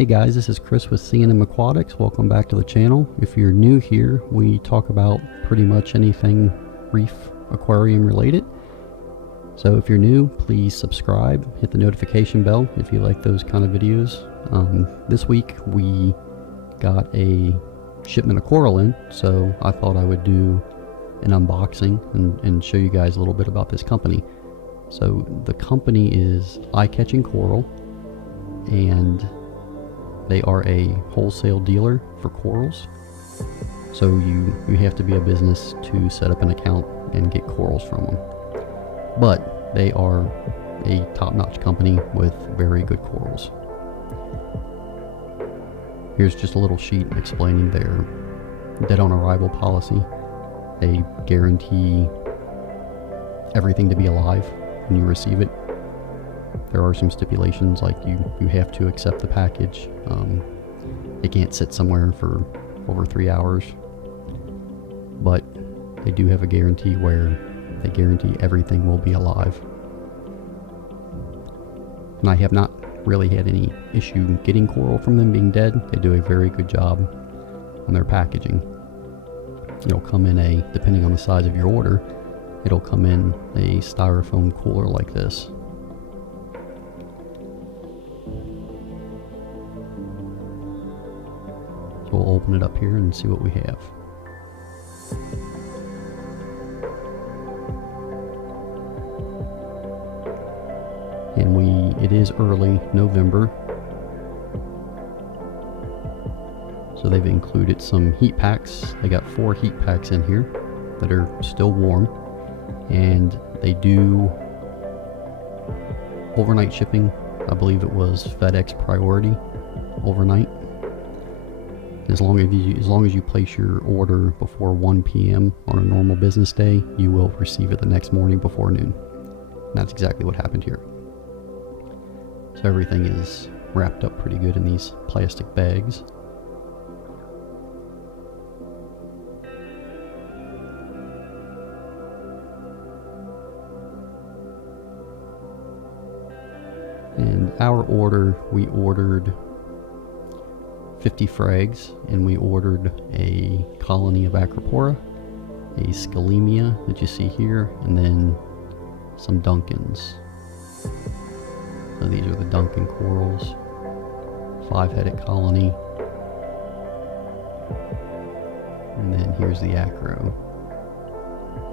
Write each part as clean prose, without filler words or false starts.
Hey guys, this is Chris with C&M Aquatics. Welcome back to the channel. If you're new here, we talk about pretty much anything reef aquarium related. So if you're new, please subscribe, hit the notification bell if you like those kind of videos. This week we got a shipment of coral in, so I thought I would do an unboxing and show you guys a little bit about this company. So the company is Eye-Catching Coral, and they are a wholesale dealer for corals. So you have to be a business to set up an account and get corals from them. But they are a top-notch company with very good corals. Here's just a little sheet explaining their dead on arrival policy. They guarantee everything to be alive when you receive it. There are some stipulations, like you have to accept the package. It can't sit somewhere for over 3 hours. But they do have a guarantee where they guarantee everything will be alive. And I have not really had any issue getting coral from them being dead. They do a very good job on their packaging. It'll come in a, depending on the size of your order, it'll come in a styrofoam cooler like this. So we'll open it up here and see what we have. And it is early November, so they've included some heat packs. They got 4 heat packs in here that are still warm, and they do overnight shipping. I believe it was FedEx priority overnight. As long as you place your order before 1 p.m. on a normal business day, you will receive it the next morning before noon. And that's exactly what happened here. So everything is wrapped up pretty good in these plastic bags. And our order, we ordered 50 frags, and we ordered a colony of Acropora, a Scalemia that you see here, and then some Duncans. So these are the Duncan corals, 5-headed colony. And then here's the acro.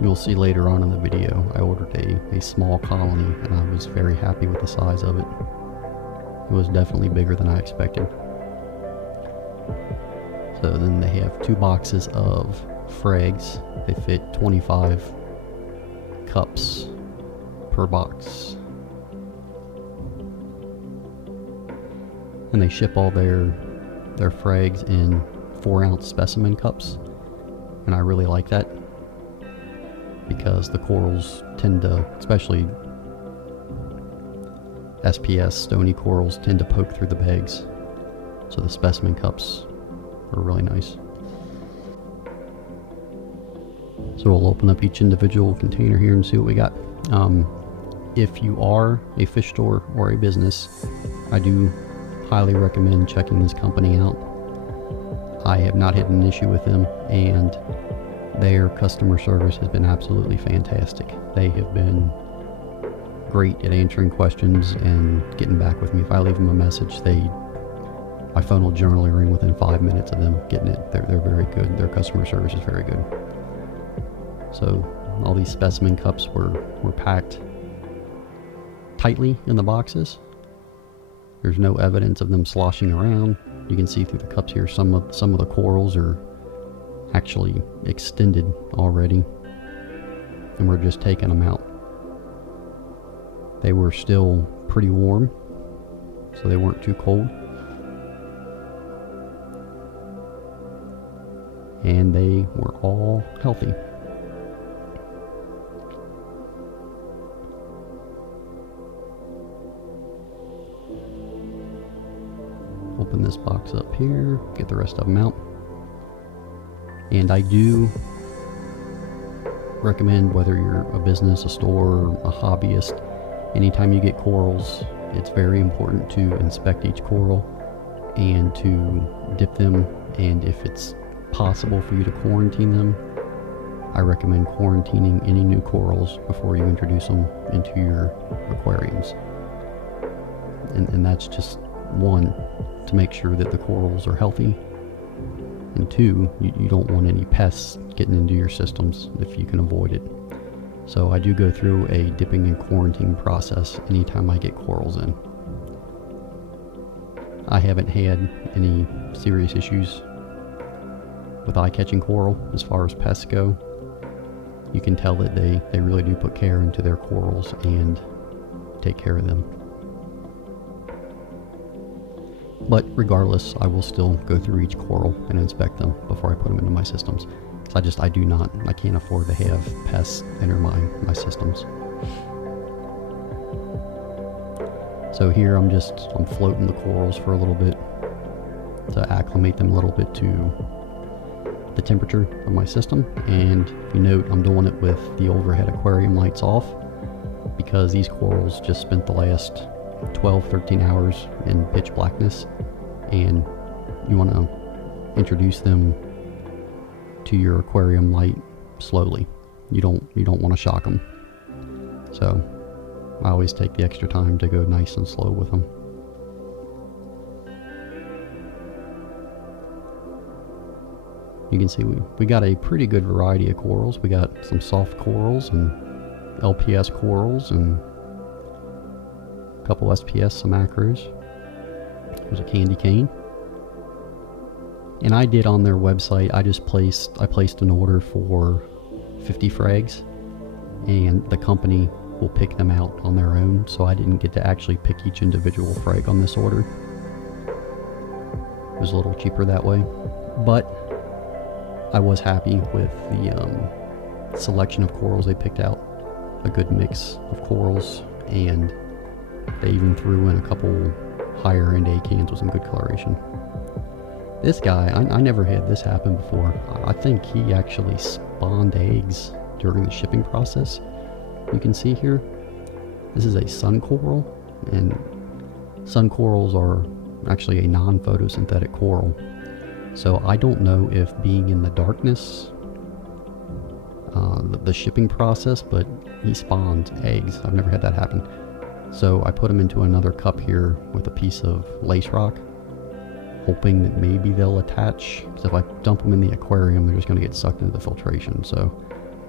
You'll see later on in the video, I ordered a small colony, and I was very happy with the size of it. It was definitely bigger than I expected. So then they have 2 boxes of frags. They fit 25 cups per box. And they ship all their frags in 4-ounce specimen cups, and I really like that because the corals tend to, especially SPS stony corals, tend to poke through the bags, so the specimen cups are really nice. So we'll open up each individual container here and see what we got. If you are a fish store or a business, I do highly recommend checking this company out. I have not had an issue with them, and their customer service has been absolutely fantastic. They have been great at answering questions and getting back with me. If I leave them a message, my phone will generally ring within 5 minutes of them getting it. They're very good. Their customer service is very good. So all these specimen cups were packed tightly in the boxes. There's no evidence of them sloshing around. You can see through the cups here, some of the corals are actually extended already, and we're just taking them out. They were still pretty warm, so they weren't too cold. And they were all healthy. Open this box up here, get the rest of them out. And I do recommend, whether you're a business, a store, a hobbyist, anytime you get corals, it's very important to inspect each coral and to dip them, and if it's possible for you to quarantine them, I recommend quarantining any new corals before you introduce them into your aquariums. And that's just one, to make sure that the corals are healthy, and two, you don't want any pests getting into your systems if you can avoid it. So I do go through a dipping and quarantine process anytime I get corals in. I haven't had any serious issues with eye-catching coral as far as pests go. You can tell that they really do put care into their corals and take care of them. But regardless, I will still go through each coral and inspect them before I put them into my systems. Because I can't afford to have pests enter my systems. So here I'm floating the corals for a little bit to acclimate them a little bit to the temperature of my system. And if you note, I'm doing it with the overhead aquarium lights off because these corals just spent the last 12-13 hours in pitch blackness, and you want to introduce them to your aquarium light slowly. You don't want to shock them. So I always take the extra time to go nice and slow with them. You can see we got a pretty good variety of corals. We got some soft corals and LPS corals and a couple SPS, some acros. There's a candy cane. And I did on their website, I placed an order for 50 frags, and the company will pick them out on their own, so I didn't get to actually pick each individual frag on this order. It was a little cheaper that way, but I was happy with the selection of corals they picked out. A good mix of corals, and they even threw in a couple higher end acans with some good coloration. This guy, I never had this happen before. I think he actually spawned eggs during the shipping process. You can see here, this is a sun coral, and sun corals are actually a non-photosynthetic coral. So I don't know if being in the darkness, the shipping process, but he spawned eggs. I've never had that happen. So I put them into another cup here with a piece of lace rock, hoping that maybe they'll attach. Because if I dump them in the aquarium, they're just going to get sucked into the filtration. So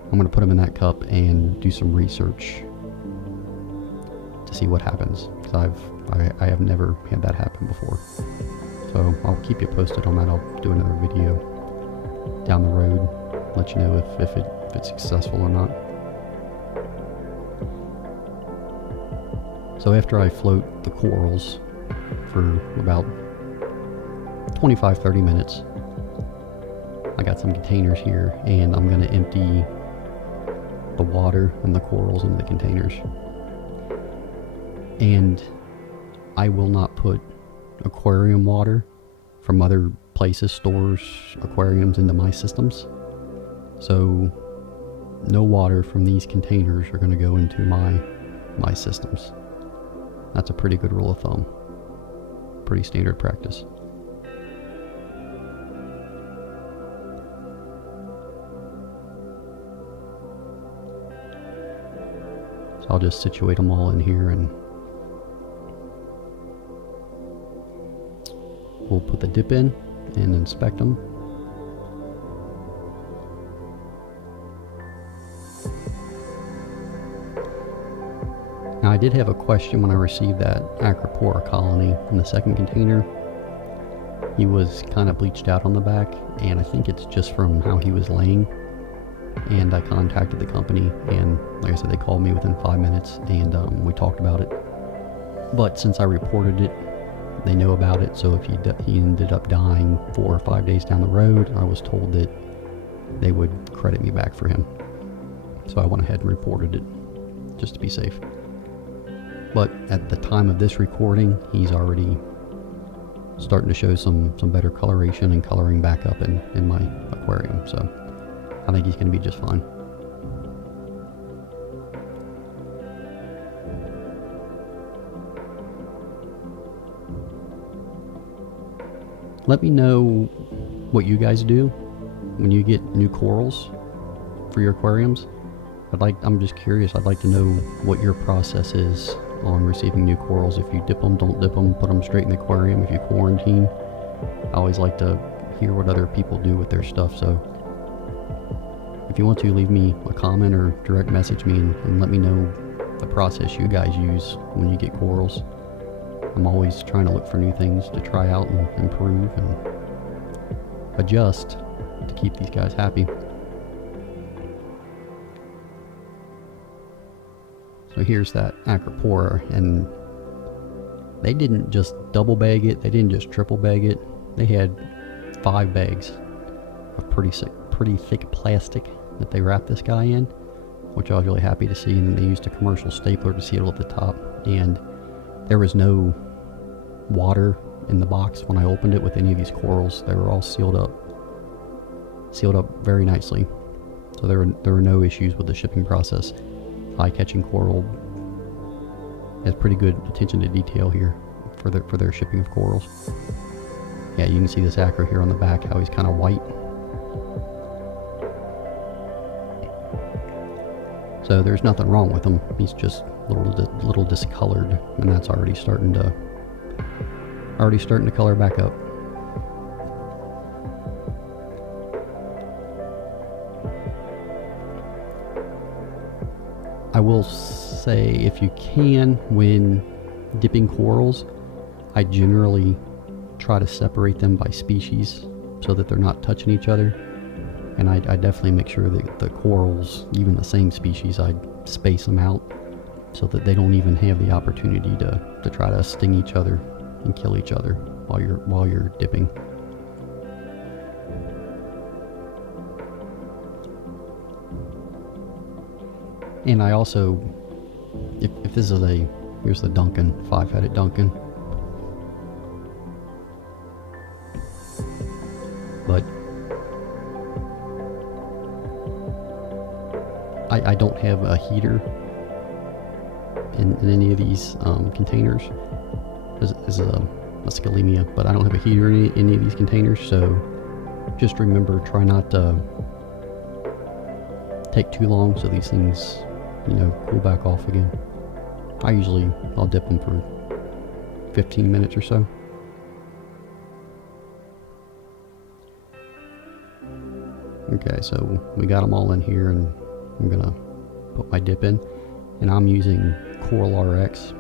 I'm going to put them in that cup and do some research to see what happens. Because I have never had that happen before. So I'll keep you posted on that. I'll do another video down the road, let you know if it's successful or not. So after I float the corals for about 25-30 minutes, I got some containers here, and I'm going to empty the water and the corals into the containers. And I will not put aquarium water from other places, stores, aquariums, into my systems. So no water from these containers are going to go into my systems. That's a pretty good rule of thumb. Pretty standard practice. So I'll just situate them all in here, and we'll put the dip in and inspect them. Now I did have a question when I received that Acropora colony in the second container. He was kind of bleached out on the back, and I think it's just from how he was laying. And I contacted the company, and like I said, they called me within 5 minutes, and we talked about it. But since I reported it, they know about it, so if he ended up dying 4 or 5 days down the road, I was told that they would credit me back for him. So I went ahead and reported it, just to be safe. But at the time of this recording, he's already starting to show some better coloration and coloring back up in my aquarium. So I think he's going to be just fine. Let me know what you guys do when you get new corals for your aquariums. I'm just curious. I'd like to know what your process is on receiving new corals. If you dip them, don't dip them, put them straight in the aquarium. If you quarantine, I always like to hear what other people do with their stuff. So if you want to, leave me a comment or direct message me and let me know the process you guys use when you get corals. I'm always trying to look for new things to try out and improve and adjust to keep these guys happy. So here's that Acropora, and they didn't just double bag it, they didn't just triple bag it. They had 5 bags of pretty thick plastic that they wrapped this guy in, which I was really happy to see. And then they used a commercial stapler to seal at the top, and there was no water in the box when I opened it with any of these corals. They were all sealed up very nicely, so there were no issues with the shipping process. Eye catching coral has pretty good attention to detail here for their shipping of corals. Yeah, you can see this acro here on the back, how he's kind of white. So there's nothing wrong with him. He's just a little discolored, and that's already starting to color back up. I will say, if you can, when dipping corals, I generally try to separate them by species so that they're not touching each other. And I definitely make sure that the corals, even the same species, I space them out so that they don't even have the opportunity to try to sting each other and kill each other while you're dipping. And I also, if this is here's the Duncan, 5-headed Duncan. But I don't have a heater in any of these containers. There's a scalemia, but I don't have a heater in any of these containers, so just remember, try not to take too long so these things, cool back off again. I'll dip them for 15 minutes or so. Okay, so we got them all in here, and I'm gonna put my dip in, and I'm using Coral RX.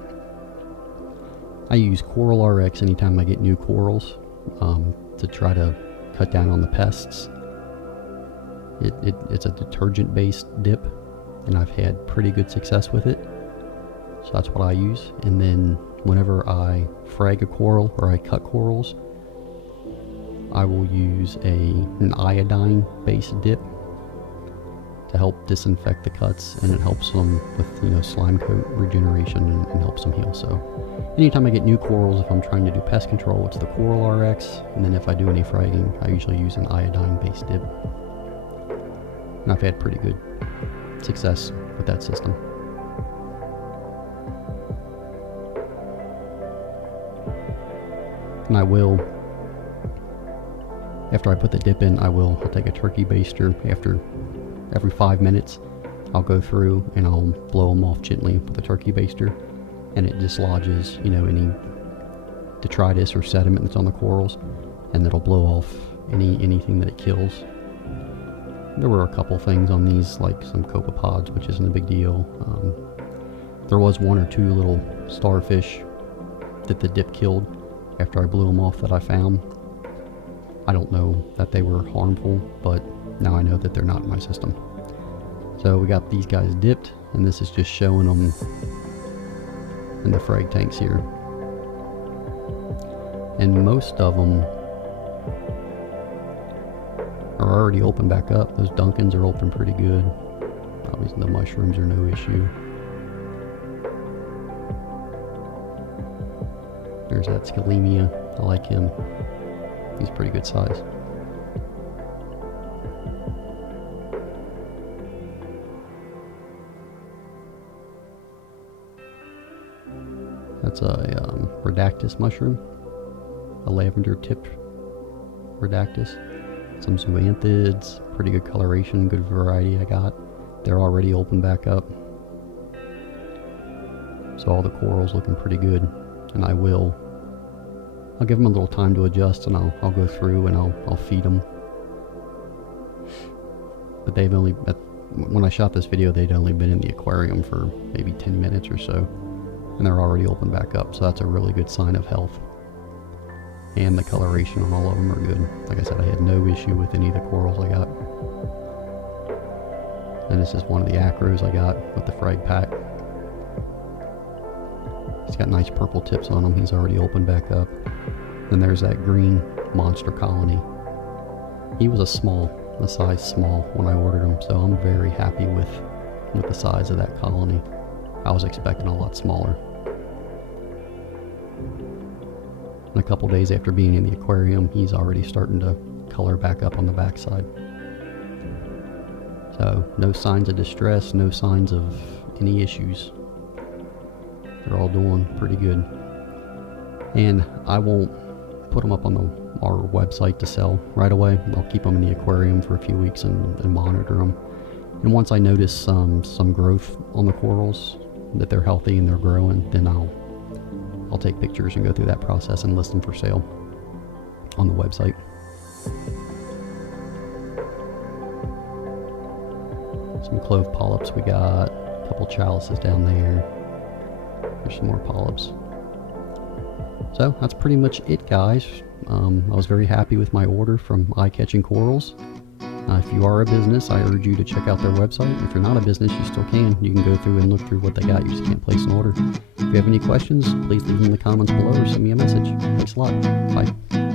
I use Coral RX anytime I get new corals to try to cut down on the pests. It's a detergent-based dip, and I've had pretty good success with it, so that's what I use. And then whenever I frag a coral or I cut corals, I will use an iodine-based dip to help disinfect the cuts, and it helps them with slime coat regeneration and helps them heal. So anytime I get new corals, if I'm trying to do pest control, it's the Coral RX, and then if I do any fragging, I usually use an iodine-based dip. And I've had pretty good success with that system. And after I put the dip in, I'll take a turkey baster every 5 minutes. I'll go through and I'll blow them off gently with a turkey baster, and it dislodges any detritus or sediment that's on the corals, and it'll blow off anything that it kills. There were a couple things on these, like some copepods, which isn't a big deal. There was 1 or 2 little starfish that the dip killed after I blew them off that I found. I don't know that they were harmful, but now I know that they're not in my system. So we got these guys dipped, and this is just showing them in the frag tanks here. And most of them are already open back up. Those Duncans are open pretty good. Probably the mushrooms are no issue. There's that Scalemia. I like him. He's pretty good size. That's a Redactus mushroom, a lavender tip redactus, some zoanthids, pretty good coloration, good variety I got. They're already open back up. So all the corals looking pretty good, and I'll give them a little time to adjust, and I'll go through and I'll feed them. But they've only, when I shot this video, they'd only been in the aquarium for maybe 10 minutes or so, and they're already open back up, so that's a really good sign of health. And the coloration on all of them are good. Like I said, I had no issue with any of the corals I got. And this is one of the acros I got with the frag pack. He's got nice purple tips on him. He's already opened back up. Then there's that green monster colony. He was a size small when I ordered him, so I'm very happy with the size of that colony. I was expecting a lot smaller. And a couple days after being in the aquarium, he's already starting to color back up on the backside. So no signs of distress, no signs of any issues. They're all doing pretty good. And I won't put them up on our website to sell right away. I'll keep them in the aquarium for a few weeks and monitor them. And once I notice some growth on the corals, that they're healthy and they're growing, then I'll take pictures and go through that process and list them for sale on the website. Some clove polyps we got, a couple chalices down there. There's some more polyps. So that's pretty much it, guys. I was very happy with my order from Eye Catching Corals. If you are a business, I urge you to check out their website. If you're not a business, you still can. You can go through and look through what they got. You just can't place an order. If you have any questions, please leave them in the comments below or send me a message. Thanks a lot. Bye.